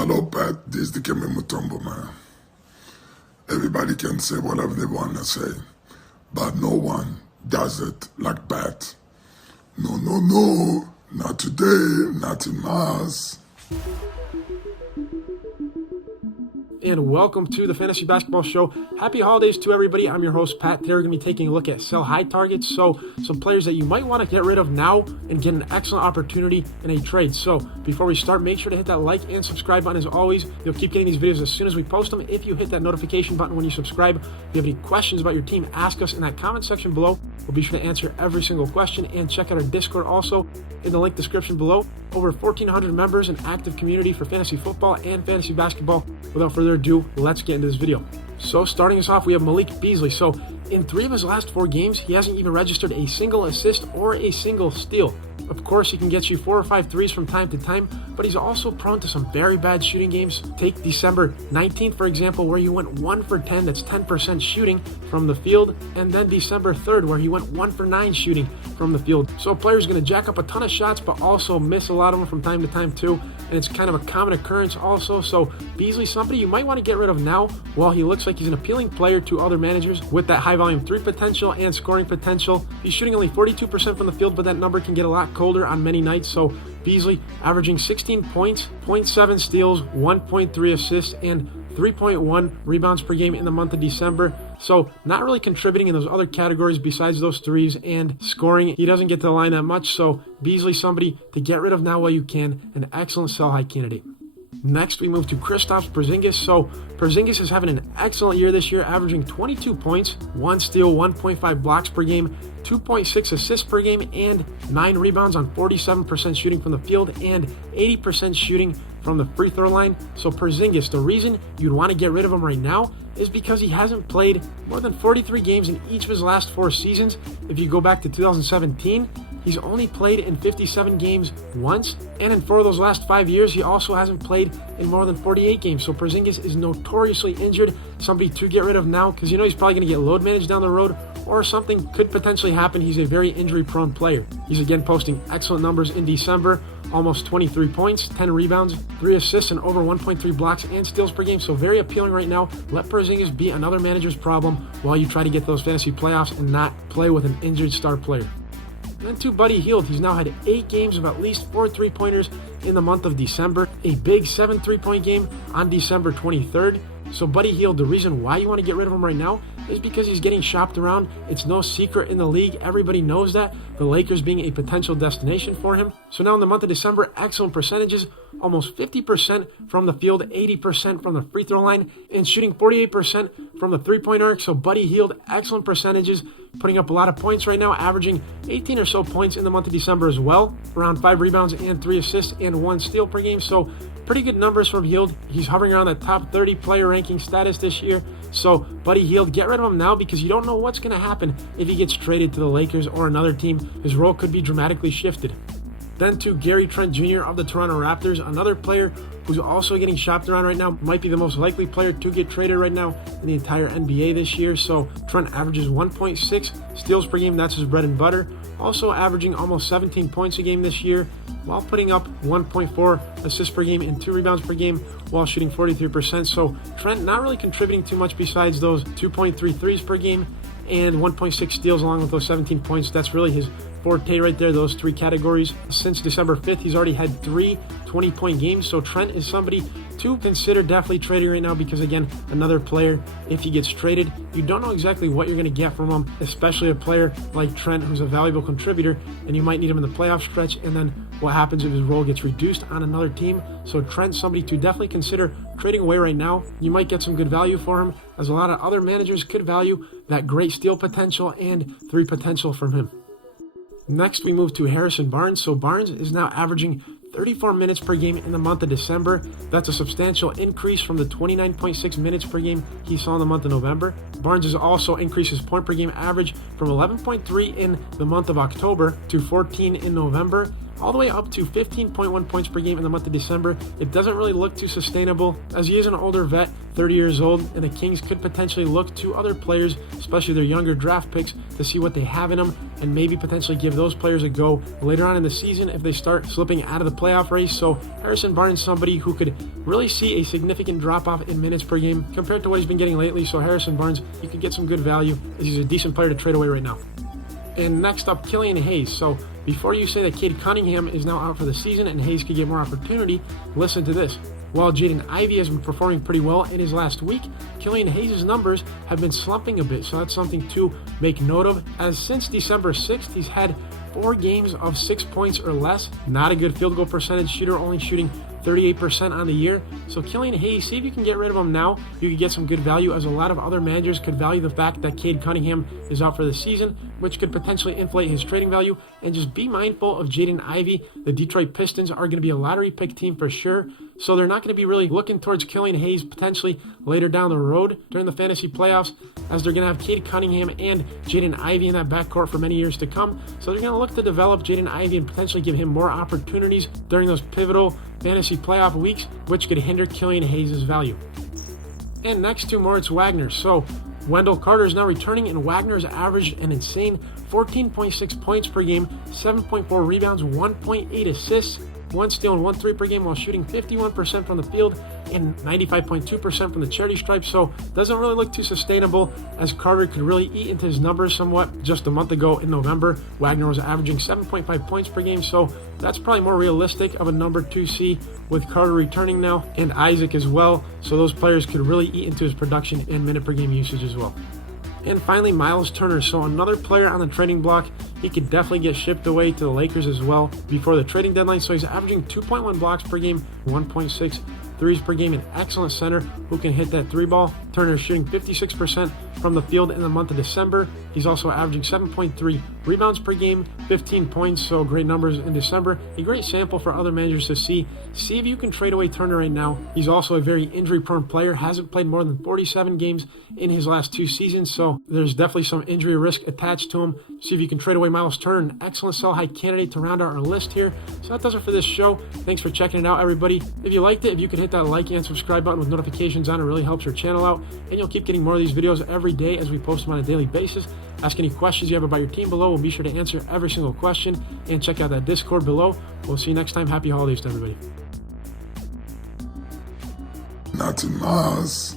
Hello, Pat. This is the Kemi Mutombo, man. Everybody can say whatever they want to say, but no one does it like Pat. No. Not today, not in Mars. And welcome to the Fantasy Basketball Show. Happy holidays to everybody. I'm your host, Pat. Today we're going to be taking a look at sell high targets. So some players that you might want to get rid of now and get an excellent opportunity in a trade. So before we start, make sure to hit that like and subscribe button. As always, you'll keep getting these videos as soon as we post them. If you hit that notification button when you subscribe, if you have any questions about your team, ask us in that comment section below. We'll be sure to answer every single question, and check out our Discord also in the link description below. Over 1,400 members, an active community for fantasy football and fantasy basketball. Without further ado, let's get into this video. So starting us off, we have Malik Beasley. So in 3 of his last 4 games, he hasn't even registered a single assist or a single steal. Of course, he can get you 4 or 5 threes from time to time, but he's also prone to some very bad shooting games. Take December 19th, for example, where he went 1 for 10, that's 10% shooting from the field, and then December 3rd, where he went 1 for 9 shooting from the field. So a player's going to jack up a ton of shots, but also miss a lot of them from time to time too, and it's kind of a common occurrence also. So Beasley's somebody you might want to get rid of now, while he looks like he's an appealing player to other managers with that high volume 3 potential and scoring potential. He's shooting only 42% from the field, but that number can get a lot colder on many nights. So Beasley averaging 16 points, 0.7 steals, 1.3 assists, and 3.1 rebounds per game in the month of December. So not really contributing in those other categories besides those threes and scoring. He doesn't get to the line that much. So Beasley, somebody to get rid of now while you can. An excellent sell high candidate. Next, we move to Kristaps Porzingis. So Porzingis is having an excellent year this year, averaging 22 points, 1 steal, 1.5 blocks per game, 2.6 assists per game, and 9 rebounds on 47% shooting from the field and 80% shooting from the free throw line. So Porzingis, the reason you'd want to get rid of him right now is because he hasn't played more than 43 games in each of his last 4 seasons. If you go back to 2017, he's only played in 57 games once, and in 4 of those last 5 years, he also hasn't played in more than 48 games. So Porzingis is notoriously injured, somebody to get rid of now, because he's probably going to get load managed down the road, or something could potentially happen. He's a very injury-prone player. He's again posting excellent numbers in December, almost 23 points, 10 rebounds, 3 assists, and over 1.3 blocks and steals per game. So very appealing right now. Let Porzingis be another manager's problem while you try to get those fantasy playoffs and not play with an injured star player. Then to Buddy Hield. He's now had 8 games of at least 4 3-pointers in the month of December. A big 7 3-point game on December 23rd. So Buddy Hield, the reason why you want to get rid of him right now is because he's getting shopped around. It's no secret in the league. Everybody knows that. The Lakers being a potential destination for him. So now in the month of December, excellent percentages, almost 50% from the field, 80% from the free throw line, and shooting 48% from the 3-point arc. So Buddy Hield, excellent percentages, putting up a lot of points right now, averaging 18 or so points in the month of December as well, around 5 rebounds and 3 assists and 1 steal per game. So pretty good numbers from Hield. He's hovering around the top 30 player ranking status this year. So Buddy Hield, get rid of him now, because you don't know what's going to happen if he gets traded to the Lakers or another team. His role could be dramatically shifted. Then to Trent Jr. of the Toronto Raptors, another player who's also getting shopped around right now, might be the most likely player to get traded right now in the entire NBA this year. So Trent averages 1.6 steals per game, that's his bread and butter. Also averaging almost 17 points a game this year, while putting up 1.4 assists per game and 2 rebounds per game, while shooting 43%. So Trent not really contributing too much besides those 2.3 threes per game and 1.6 steals along with those 17 points. That's really his forte right there, those 3 categories. Since December 5th, he's already had 3 20-point games. So Trent is somebody to consider definitely trading right now, because again, another player, if he gets traded, you don't know exactly what you're going to get from him, especially a player like Trent, who's a valuable contributor, and you might need him in the playoff stretch. And then what happens if his role gets reduced on another team? So Trent's somebody to definitely consider trading away right now. You might get some good value for him, as a lot of other managers could value that great steal potential and 3 potential from him. Next, we move to Harrison Barnes. So Barnes is now averaging 34 minutes per game in the month of December. That's a substantial increase from the 29.6 minutes per game he saw in the month of November. Barnes has also increased his point per game average from 11.3 in the month of October to 14 in November. all the way up to 15.1 points per game in the month of December. It doesn't really look too sustainable as he is an older vet, 30 years old, and the Kings could potentially look to other players, especially their younger draft picks, to see what they have in them and maybe potentially give those players a go later on in the season if they start slipping out of the playoff race. So Harrison Barnes, somebody who could really see a significant drop-off in minutes per game compared to what he's been getting lately. So Harrison Barnes, you could get some good value as he's a decent player to trade away right now. And next up, Killian Hayes. So before you say that Cade Cunningham is now out for the season and Hayes could get more opportunity, listen to this. While Jaden Ivey has been performing pretty well in his last week, Killian Hayes' numbers have been slumping a bit, so that's something to make note of, as since December 6th, he's had 4 games of 6 points or less. Not a good field goal percentage shooter, only shooting 38% on the year. So Killian Hayes, see if you can get rid of him now. You could get some good value, as a lot of other managers could value the fact that Cade Cunningham is out for the season, which could potentially inflate his trading value. And just be mindful of Jaden Ivey. The Detroit Pistons are going to be a lottery pick team for sure, so they're not going to be really looking towards Killian Hayes potentially later down the road during the fantasy playoffs, as they're going to have Cade Cunningham and Jaden Ivey in that backcourt for many years to come. So they're going to look to develop Jaden Ivey and potentially give him more opportunities during those pivotal fantasy playoff weeks, which could hinder Killian Hayes' value. And next to Moritz Wagner. So Wendell Carter is now returning, and Wagner has averaged an insane 14.6 points per game, 7.4 rebounds, 1.8 assists, 1 steal and 1 3 per game, while shooting 51% from the field and 95.2% from the charity stripe. So doesn't really look too sustainable, as Carter could really eat into his numbers somewhat. Just a month ago in November, Wagner was averaging 7.5 points per game, so that's probably more realistic of a number 2C with Carter returning now, and Isaac as well. So those players could really eat into his production and minute per game usage as well. And finally, Miles Turner. So another player on the trading block. He could definitely get shipped away to the Lakers as well before the trading deadline. So he's averaging 2.1 blocks per game, 1.6 threes per game, an excellent center who can hit that 3-ball. Turner is shooting 56% from the field in the month of December. He's also averaging 7.3 rebounds per game, 15 points, so great numbers in December. A great sample for other managers to see. See if you can trade away Turner right now. He's also a very injury-prone player, hasn't played more than 47 games in his last 2 seasons, so there's definitely some injury risk attached to him. See if you can trade away Miles Turner, an excellent sell-high candidate to round out our list here. So that does it for this show. Thanks for checking it out, everybody. If you liked it, if you could hit that like and subscribe button with notifications on, it really helps your channel out, and you'll keep getting more of these videos every day as we post them on a daily basis. Ask any questions you have about your team below. We'll be sure to answer every single question, and check out that Discord below. We'll see you next time. Happy holidays to everybody. Nothing, Mars.